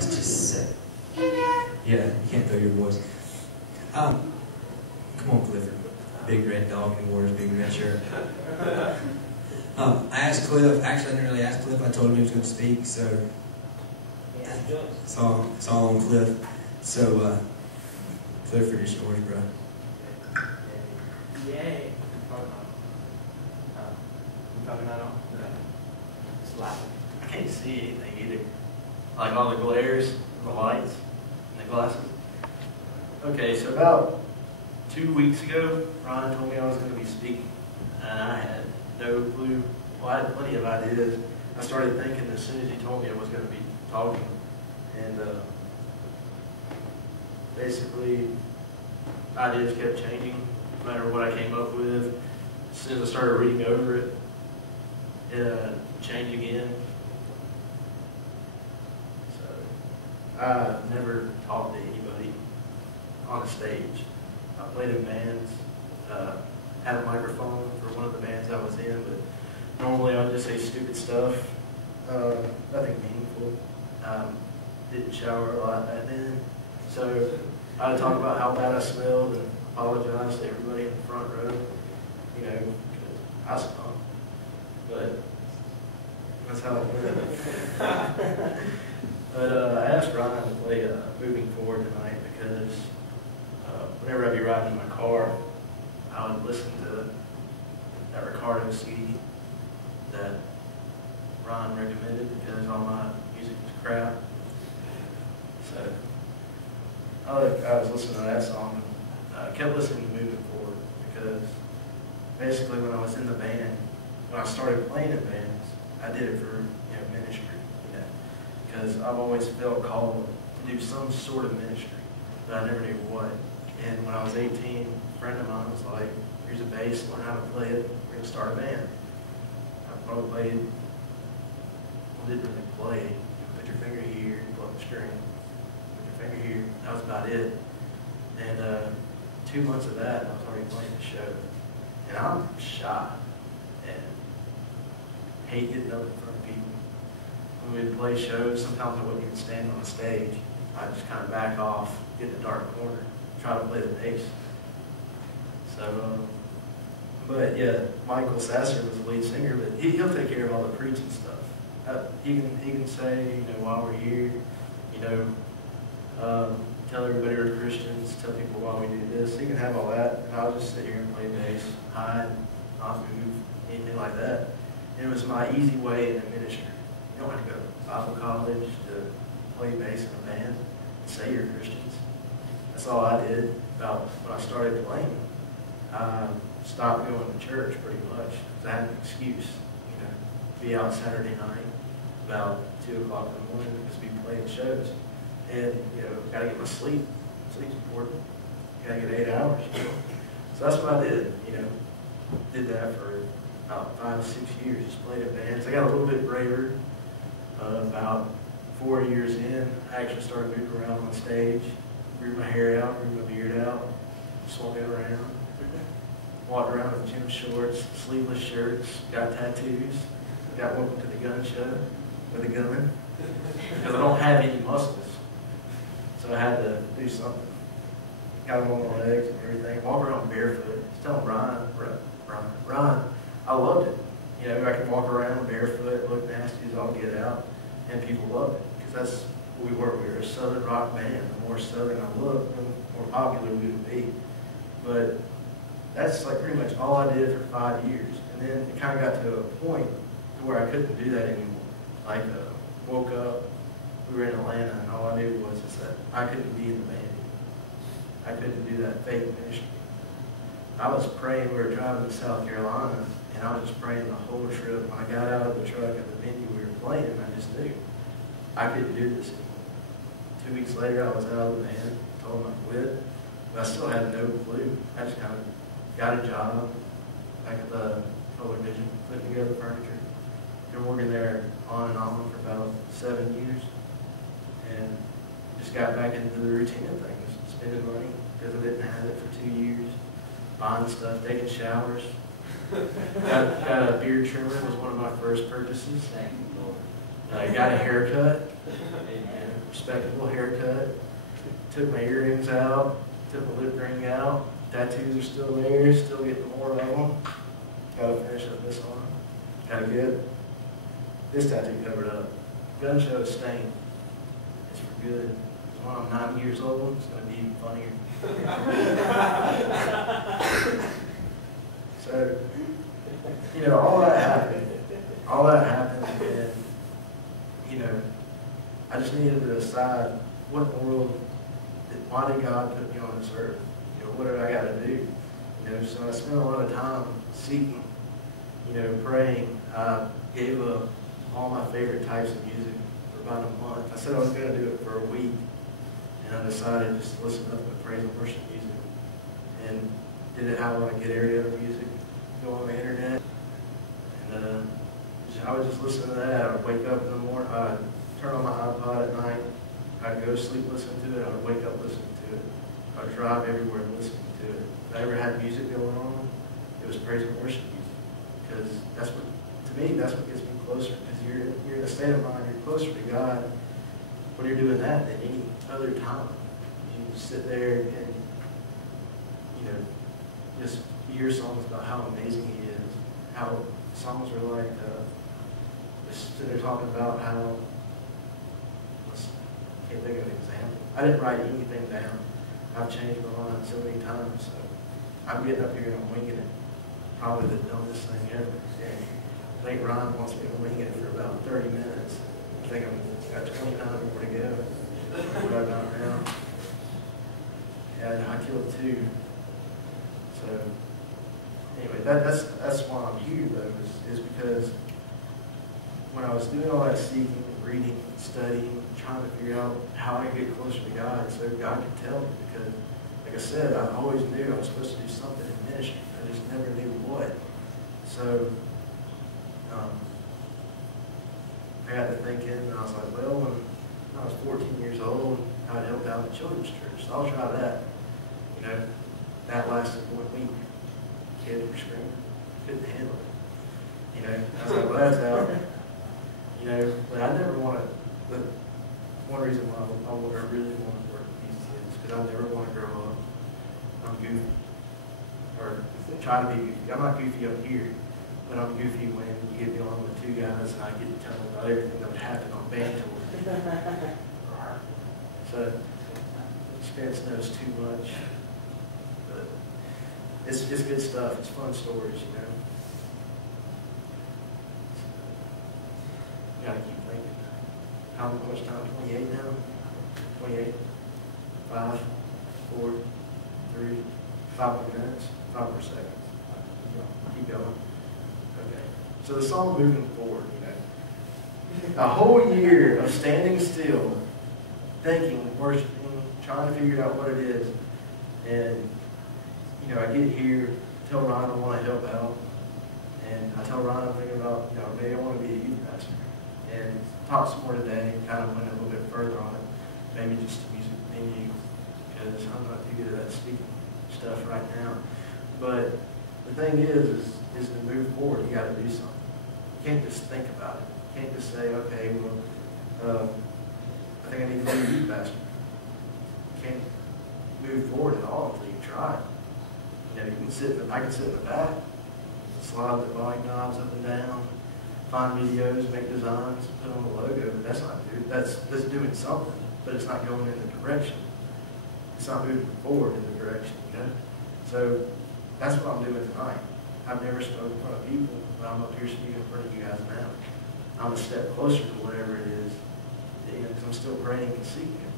That's just sick. Yeah, you can't throw your voice. Come on, Clifford. Big red dog who wore his big red shirt. I asked Cliff, actually I didn't really ask Cliff, I told him he was going to speak, so it's all on Cliff. So, Clifford, it's yours, bro. Yay. I'm talking that on? No. It's laughing. I can't see anything either. Like all the glares, the lights, and the glasses. Okay, so about 2 weeks ago, Ron told me I was going to be speaking, and I had no clue. Well, I had plenty of ideas. I started thinking as soon as he told me I was going to be talking, and basically, ideas kept changing, no matter what I came up with. As soon as I started reading over it, it changed again. So, I never talked to anybody on a stage. I played in bands, had a microphone for one of the bands I was in, but normally I would just say stupid stuff, nothing meaningful. Didn't shower a lot back then, so I would talk about how bad I smelled and apologize to everybody in the front row, you know, because I stunk. But that's how it went. But I asked Ryan to play Moving Forward tonight because whenever I'd be riding in my car, I would listen to that Ricardo CD that Ron recommended because all my music was crap. So I was listening to that song and I kept listening to Moving Forward because basically when I was in the band, when I started playing in bands, I did it for ministry, because I've always felt called to do some sort of ministry, but I never knew what. And when I was 18, a friend of mine was like, here's a bass, learn how to play it, we're going to start a band. I probably played, well, didn't really play. Put your finger here, you pull up the string. Put your finger here, that was about it. And 2 months of that, I was already playing the show. And I'm shy and hate getting up in front of people. When we'd play shows, sometimes I wouldn't even stand on the stage. I'd just kind of back off, get in a dark corner, try to play the bass. So, but yeah, Michael Sasser was the lead singer, but he'll take care of all the preaching stuff. He can say, while we're here, tell everybody we're Christians, tell people why we do this. He can have all that, and I'll just sit here and play bass, hide, not move, anything like that. And it was my easy way in the ministry. You don't have to go to Bible college to play bass in a band and say you're Christians. That's all I did. About when I started playing, I stopped going to church pretty much because I had an excuse, be out Saturday night about 2 o'clock in the morning because we played shows. And, got to get my sleep. Sleep's important. Got to get 8 hours, So that's what I did, Did that for about 5 or 6 years, just played in bands. I got a little bit braver. About 4 years in, I actually started moving around on stage, grew my hair out, grew my beard out, swung it around, walked around with gym shorts, sleeveless shirts, got tattoos, got welcome to the gun show with a gun, because I don't have any muscles, so I had to do something. Got them on my legs and everything, walk around barefoot. I was telling Ron, I loved it. I could walk around barefoot, look nasty as all get out, and people loved it, because that's what we were. We were a southern rock band. The more southern I looked, the more popular we would be. But that's like pretty much all I did for 5 years. And then it kind of got to a point to where I couldn't do that anymore. Like, woke up, we were in Atlanta, and all I knew was that I couldn't be in the band. I couldn't do that fake ministry. I was praying, we were driving to South Carolina, and I was just praying the whole trip. When I got out of the truck at the venue we were playing, I just knew I couldn't do this anymore. 2 weeks later, I was out of the band, told them I quit, but I still had no clue. I just kind of got a job back at the Color Vision, putting together furniture. Been working there on and on for about 7 years, and just got back into the routine of things, spending money because I didn't have it for 2 years, buying stuff, taking showers. Got a beard trimmer, was one of my first purchases. Got a haircut. respectable haircut, took my earrings out, took my lip ring out, tattoos are still there, still getting more of them. Gotta finish up this one. Gotta get this tattoo covered up. Gun show stain. It's for good. When I'm 9 years old, it's gonna be even funnier. So, you know, all that happened, and, you know, I just needed to decide what in the world, why did God put me on this earth? You know, what did I got to do? You know, so I spent a lot of time seeking, you know, praying. I gave up all my favorite types of music for about a month. I said I was going to do it for a week, and I decided just to listen up to praise and worship music, and did it how I get area of music, go on the internet, and I would just listen to that. I would wake up in the morning, I'd turn on my iPod at night, I'd go to sleep listening to it, I would wake up listening to it, I would drive everywhere listening to it. If I ever had music going on, it was praise and worship music, because that's what, to me, that's what gets me closer, because you're in a state of mind, you're closer to God when you're doing that than any other time. You sit there and, you know, just hear songs about how amazing He is, how songs are like, just sit there talking about how, I can't think of an example. I didn't write anything down. I've changed my mind so many times, so I'm getting up here and I'm winging it. Probably the dumbest thing ever. I think Ron wants me to wing it for about 30 minutes. I think I've got 29 more to go. What I've done now. And I killed 2. So anyway, that's why I'm here though, is because when I was doing all that seeking, reading, studying, trying to figure out how I could get closer to God, so God could tell me, because like I said, I always knew I was supposed to do something in ministry. I just never knew what. So I got to thinking, and I was like, well, when I was 14 years old, I'd helped out in the children's church, so I'll try that. You know, that lasted 1 week. Kids were screaming, couldn't handle it. You know, I was like, well, that's out. You know, but I never wanted, one reason why I really wanted to work with these kids, because I never want to grow up. I'm goofy. Or try to be goofy. I'm not goofy up here, but I'm goofy when you get me along with 2 guys and I get to tell them about everything that would happen on band tour. So, Spence knows too much. But it's good stuff. It's fun stories, you know. You gotta keep thinking. How much time? 28 now? 28? 5, 4, 3, 5 more minutes, 5 more seconds. Keep going. Okay. So the song Moving Forward, you know. A whole year of standing still, thinking, worshiping, trying to figure out what it is. And, you know, I get here, tell Ron I want to help out. And I tell Ron I'm thinking about, you know, maybe I want to be a youth pastor. And talk some more today, kind of went a little bit further on it. Maybe just music menu, because I'm not too good at that speaking stuff right now. But the thing is to move forward, you got to do something. You can't just think about it. You can't just say, okay, well, I think I need to be a youth pastor. You can't move forward at all until you try it. You know, you can sit, I can sit in the back, slide the volume knobs up and down, find videos, make designs, put on the logo, but that's not doing, that's doing something, but it's not going in the direction. It's not moving forward in the direction, you know? So that's what I'm doing tonight. I've never spoken in front of people, but I'm up here speaking in front of you guys now. I'm a step closer to whatever it is, you know, because I'm still praying and seeking Him.